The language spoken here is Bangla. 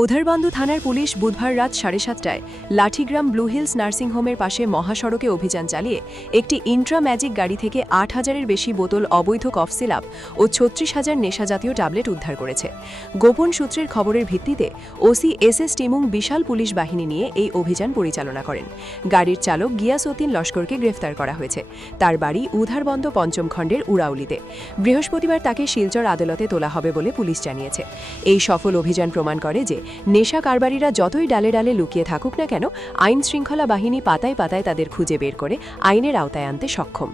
ওধারবন্দ থানার পুলিশ বুধবার রাত 7:30টায় লাঠিগ্রাম ব্লু হিলস নার্সিংহোমের পাশে মহাসড়কে অভিযান চালিয়ে একটি ইন্ট্রা ম্যাজিক গাড়ি থেকে 8,000-এর বেশি বোতল অবৈধ কফ সিরাপ ও 36,000 নেশাজাতীয় ট্যাবলেট উদ্ধার করেছে। গোপন সূত্রের খবরের ভিত্তিতে ওসি এস টিমুং বিশাল পুলিশ বাহিনী নিয়ে এই অভিযান পরিচালনা করেন। গাড়ির চালক গিয়াসউদ্দিন লস্করকে গ্রেফতার করা হয়েছে। তার বাড়ি উধারবন্দ পঞ্চম খণ্ডের উড়াউলিতে। বৃহস্পতিবার তাকে শিলচর আদালতে তোলা হবে বলে পুলিশ জানিয়েছে। এই সফল অভিযান প্রমাণ করে যে নেশা কারবারিরা যতই ডালে ডালে লুকিয়ে থাকুক না কেন, আইন শৃঙ্খলা বাহিনী পাতায় পাতায় তাদের খুঁজে বের করে আইনের আওতায় আনতে সক্ষম।